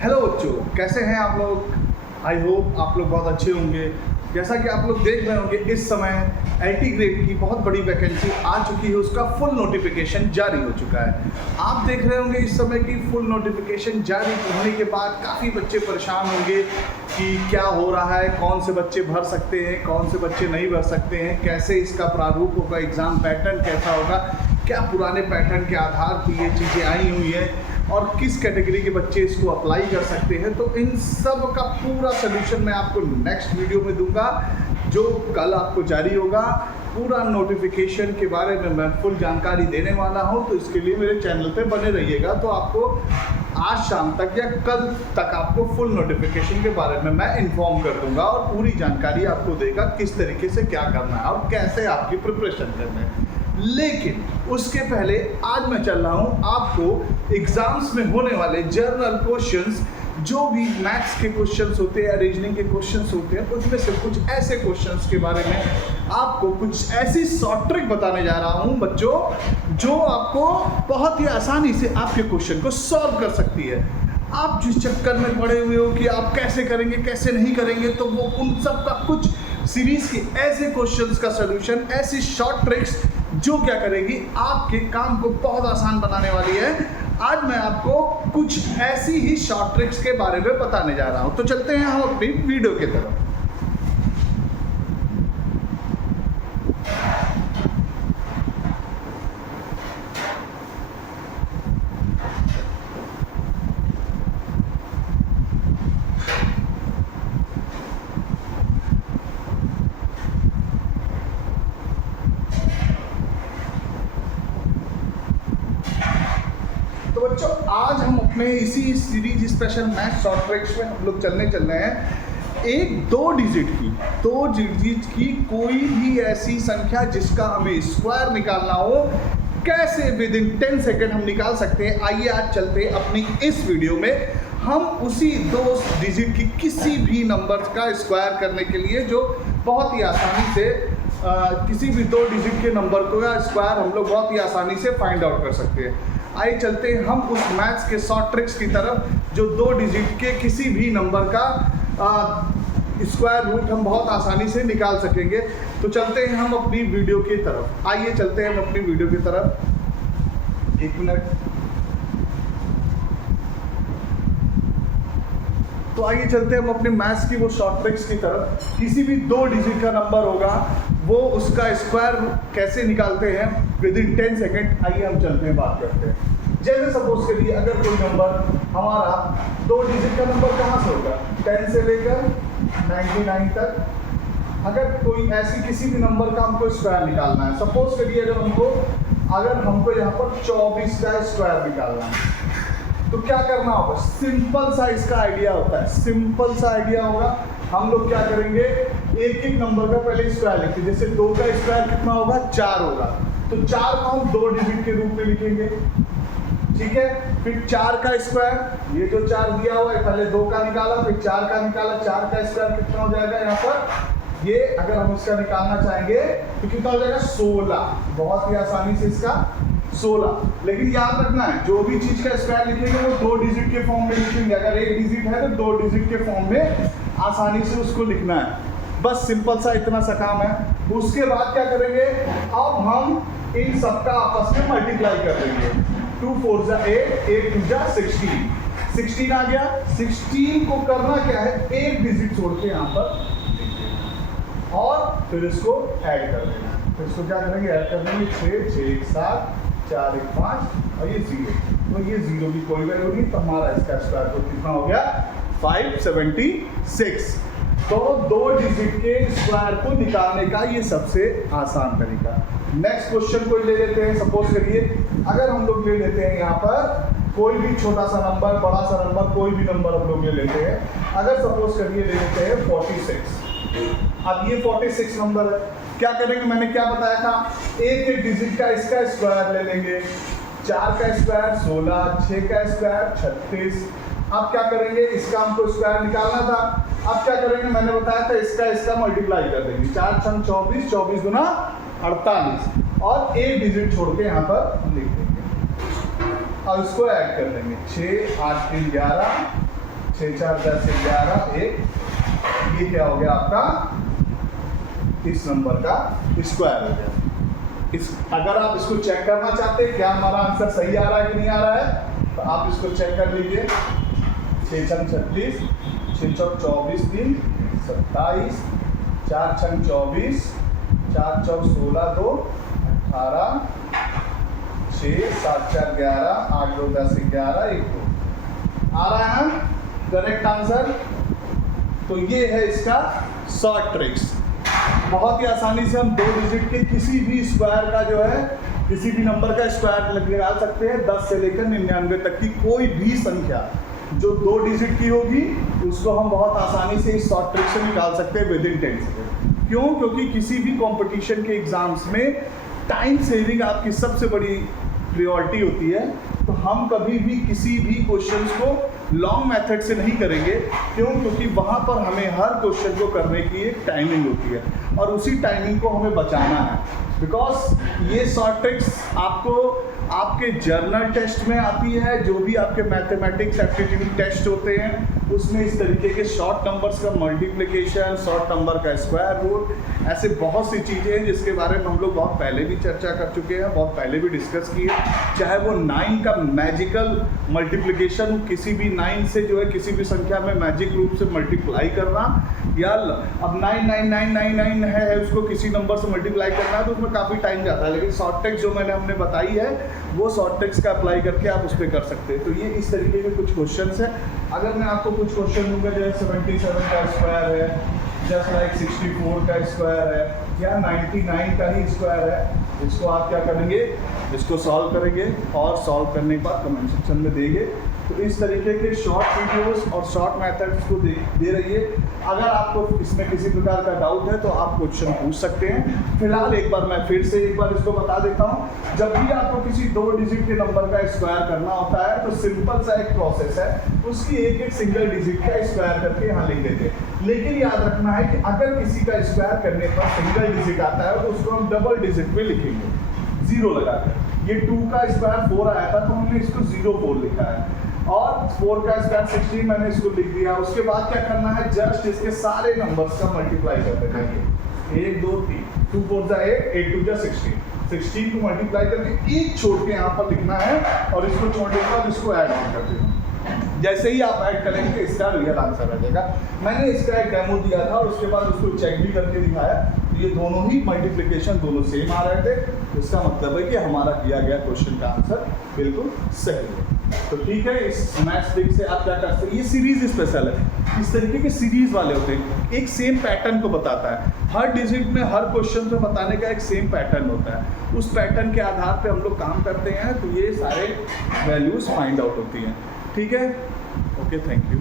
Hello बच्चों, कैसे हैं आप लोग। आई होप आप लोग बहुत अच्छे होंगे। जैसा कि आप लोग देख रहे होंगे, इस समय IT ग्रेड की बहुत बड़ी वैकेंसी आ चुकी है, उसका फुल नोटिफिकेशन जारी हो चुका है। आप देख रहे होंगे इस समय की फुल नोटिफिकेशन जारी होने के बाद काफ़ी बच्चे परेशान होंगे कि क्या हो रहा है, कौन से बच्चे भर सकते हैं, कौन से बच्चे नहीं भर सकते हैं, कैसे इसका प्रारूप होगा, एग्ज़ाम पैटर्न कैसा होगा, क्या पुराने पैटर्न के आधार पर ये चीज़ें आई हुई हैं और किस कैटेगरी के बच्चे इसको अप्लाई कर सकते हैं। तो इन सब का पूरा सोल्यूशन मैं आपको नेक्स्ट वीडियो में दूंगा, जो कल आपको जारी होगा। पूरा नोटिफिकेशन के बारे में मैं फुल जानकारी देने वाला हूं, तो इसके लिए मेरे चैनल पे बने रहिएगा। तो आपको आज शाम तक या कल तक आपको फुल नोटिफिकेशन के बारे में मैं इन्फॉर्म कर दूंगा और पूरी जानकारी आपको देगा किस तरीके से क्या करना है और कैसे आपकी प्रिपरेशन करना है। लेकिन उसके पहले आज मैं चल रहा हूँ आपको एग्जाम्स में होने वाले जर्नल क्वेश्चंस, जो भी मैथ्स के क्वेश्चंस होते हैं, रीजनिंग के क्वेश्चंस होते हैं, उसमें से कुछ ऐसे क्वेश्चंस के बारे में आपको कुछ ऐसी शॉर्ट ट्रिक बताने जा रहा हूँ बच्चों, जो आपको बहुत ही आसानी से आपके क्वेश्चन को सॉल्व कर सकती है। आप जिस चक्कर में पड़े हुए हो कि आप कैसे करेंगे कैसे नहीं करेंगे, तो वो उन सब का कुछ सीरीज के ऐसे क्वेश्चंस का सोल्यूशन, ऐसी शॉर्ट ट्रिक्स जो क्या करेगी आपके काम को बहुत आसान बनाने वाली है। आज मैं आपको कुछ ऐसी ही शॉर्ट ट्रिक्स के बारे में बताने जा रहा हूं। तो चलते हैं हम अपनी वीडियो की तरफ। तो बच्चों, आज हम अपने इसी series special math short tricks में हम लोग चलने चल रहे हैं एक दो डिजिट की कोई भी ऐसी संख्या जिसका हमें स्क्वायर निकालना हो, कैसे विद इन 10 सेकेंड हम निकाल सकते हैं। आइए आज चलते हैं अपनी इस वीडियो में हम उसी दो डिजिट की किसी भी नंबर का स्क्वायर करने के लिए, जो बहुत ही आसानी से किसी भी दो डिजिट के नंबर का स्क्वायर हम लोग बहुत ही आसानी से फाइंड आउट कर सकते हैं। आइए चलते हैं हम उस मैथ्स के शॉर्ट ट्रिक्स की तरफ, जो दो डिजिट के किसी भी नंबर का स्क्वायर रूट हम बहुत आसानी से निकाल सकेंगे। तो चलते हैं हम अपनी वीडियो की तरफ। आइए चलते हैं हम अपनी वीडियो की तरफ। एक मिनट। तो आइए चलते हैं हम अपने मैथ्स की वो शॉर्ट ट्रिक्स की तरफ। किसी भी दो डिजिट का नंबर होगा, वो उसका स्क्वायर कैसे निकालते हैं विद इन 10 सेकेंड। आइए हम चलते हैं, बात करते हैं। जैसे सपोज करिए, अगर कोई नंबर हमारा दो डिजिट का नंबर कहाँ से होगा, 10 से लेकर 99 तक। अगर कोई ऐसी किसी भी नंबर का हमको स्क्वायर निकालना है, सपोज करिए अगर हमको यहाँ पर 24 का स्क्वायर निकालना है, तो क्या करना होगा। सिंपल सा इसका आइडिया होता है, सिंपल सा आइडिया होगा। हम लोग क्या करेंगे, एक एक नंबर का पहले स्क्वायर लिखते हैं। जैसे 2 का स्क्वायर कितना होगा, 4 होगा, तो 4 को हम दो डिजिट के रूप में लिखेंगे, ठीक है। फिर 4 का स्क्वायर, ये जो 4 दिया हुआ है, पहले 2 का निकाला, फिर 4 का निकाला। 4 का स्क्वायर कितना हो जाएगा यहाँ पर, ये अगर हम इसका निकालना चाहेंगे तो कितना हो जाएगा, 16। बहुत ही आसानी से इसका 16। लेकिन याद रखना है, जो भी चीज का स्क्वायर लिखेंगे वो दो डिजिट के फॉर्म में लिखेंगे। अगर एक डिजिट है तो दो डिजिट के फॉर्म में आसानी से उसको लिखना है। बस सिंपल सा इतना सा काम है। उसके बाद क्या करेंगे, अब हम इन सबका आपस में मल्टीप्लाई कर देंगे। 2 4 जा 8, 8 2 जा 16, 16 आ गया। 16 को करना क्या है, एक डिजिट छोड़ के यहाँ पर और फिर इसको ऐड कर देना। फिर इसको क्या करेंगे, ऐड कर देंगे। 6 6 1 7 4 1 5 और ये 0। तो ये 0 की कोई वैल्यू नहीं, तो हमारा इसका स्क्वायर तो कितना हो गया, 576। तो दो डिजिट के स्क्वायर को निकालने का ये सबसे आसान तरीका। नेक्स्ट क्वेश्चन को ले लेते हैं। सपोज करिए, अगर हम लोग ले लेते हैं यहाँ पर कोई भी छोटा सा नंबर, बड़ा सा नंबर, कोई भी नंबर हम लोग ले लेते हैं। अगर सपोज करिए ले लेते हैं 46। अब ये 46 नंबर है, क्या करेंगे, मैंने क्या बताया था, एक एक डिजिट का इसका स्क्वायर ले लेंगे। 4 का स्क्वायर 16, 6 का स्क्वायर 36। अब क्या करेंगे, इसका हमको स्क्वायर निकालना था। अब क्या करेंगे, मैंने बताया था इसका मल्टीप्लाई कर देंगे। 4 6 24, 24 गुना 48 और एक डिजिट छोड़ के यहाँ पर लिख देंगे और इसको ऐड कर देंगे। 6 8 3 11 6 4 10 11 1, ये क्या हो गया आपका, इस नंबर का स्क्वायर हो गया। अगर आप इसको चेक करना चाहते हैं क्या हमारा आंसर सही आ रहा है कि नहीं आ रहा है, तो आप इसको चेक कर लीजिए। 6 छंग 36, 6 चौक 24 3 27, 4 छंग 24, 4 चौक 16 2 18, 6 7 4 11, 8 2 10 11 1 2 आ रहा है ना करेक्ट आंसर। तो ये है इसका शॉर्ट ट्रिक्स। बहुत ही आसानी से हम 2 डिजिट के किसी भी स्क्वायर का जो है, किसी भी नंबर का स्क्वायर निकाल सकते हैं। 10 से लेकर 99 तक की कोई भी संख्या जो 2 डिजिट की होगी उसको हम बहुत आसानी से इस शॉर्ट ट्रिक से निकाल सकते हैं विद इन 10 सेकेंड। क्यों? क्योंकि किसी भी कंपटीशन के एग्जाम्स में टाइम सेविंग आपकी सबसे बड़ी प्रायोरिटी होती है। तो हम कभी भी किसी भी क्वेश्चंस को लॉन्ग मेथड से नहीं करेंगे। क्यों? क्योंकि वहाँ पर हमें हर क्वेश्चन को करने की एक टाइमिंग होती है और उसी टाइमिंग को हमें बचाना है। बिकॉज ये शॉर्ट ट्रिक्स आपको आपके जर्नल टेस्ट में आती है, जो भी आपके मैथमेटिक्स एप्टीट्यूड टेस्ट होते हैं उसमें इस तरीके के शॉर्ट नंबर्स का मल्टीप्लिकेशन, शॉर्ट नंबर का स्क्वायर रूट, ऐसे बहुत सी चीज़ें हैं जिसके बारे में हम लोग बहुत पहले भी चर्चा कर चुके हैं, बहुत पहले भी डिस्कस किए। चाहे वो 9 का मैजिकल मल्टीप्लिकेशन, किसी भी 9 से जो है किसी भी संख्या में मैजिक रूप से मल्टीप्लाई करना, या अब 99999 है उसको किसी नंबर से मल्टीप्लाई करना है तो उसमें काफ़ी टाइम जाता है। लेकिन शॉर्ट ट्रिक्स जो मैंने हमने बताई है वो शॉर्ट ट्रिक्स का अप्लाई करके आप उस पर कर सकते हैं। तो ये इस तरीके के कुछ क्वेश्चंस हैं। अगर मैं आपको कुछ क्वेश्चन दूंगा जैसे 77 का स्क्वायर है, जस्ट लाइक 64 का स्क्वायर है, या 99 का ही स्क्वायर है, इसको आप क्या करेंगे, इसको सॉल्व करेंगे और सॉल्व करने के बाद कमेंट सेक्शन में देंगे। तो इस तरीके के शॉर्ट वीडियोस और शॉर्ट मेथड्स को दे रहिए। अगर आपको इसमें किसी प्रकार का डाउट है तो आप क्वेश्चन पूछ सकते हैं। फिलहाल एक बार मैं फिर से एक बार इसको बता देता हूँ। जब भी आपको किसी 2 डिजिट के नंबर का स्क्वायर करना होता है तो सिंपल सा एक प्रोसेस है, उसकी एक सिंगल डिजिट का स्क्वायर करके यहाँ लिख देते हैं। लेकिन याद रखना है कि अगर किसी का स्क्वायर करने पर सिंगल डिजिट आता है तो उसको हम डबल डिजिट में लिखेंगे 0 लगाकर। ये 2 का स्क्वायर 4 आया था तो हमने इसको 0 4 लिखा है, और 4 का स्क्वायर 16 मैंने इसको लिख दिया। उसके बाद क्या करना है, जस्ट इसके सारे नंबर्स का मल्टीप्लाई कर देना है। 1 2 3, 2 4 जा 8, 8 2 जा 16 को मल्टीप्लाई करके एक छोड़ के यहाँ पर लिखना है और इसको छोड़ने के बाद इसको ऐड ऑन कर देना। जैसे ही आप ऐड करेंगे इसका रियल आंसर आ जाएगा। मैंने इसका एक डेमो दिया था और उसके बाद उसको चेक भी करके दिखाया, तो ये दोनों ही मल्टीप्लिकेशन दोनों सेम आ रहे थे। इसका मतलब है कि हमारा किया गया क्वेश्चन का आंसर बिल्कुल सही है। तो ठीक है, इस मैथ्स ट्रिक से आप क्या कर सकते हैं, ये सीरीज स्पेशल है। इस तरीके के सीरीज वाले होते हैं, एक सेम पैटर्न को बताता है। हर डिजिट में हर क्वेश्चन में बताने का एक सेम पैटर्न होता है। उस पैटर्न के आधार पे हम लोग काम करते हैं तो ये सारे वैल्यूज फाइंड आउट होती हैं। ठीक है, ओके, थैंक यू।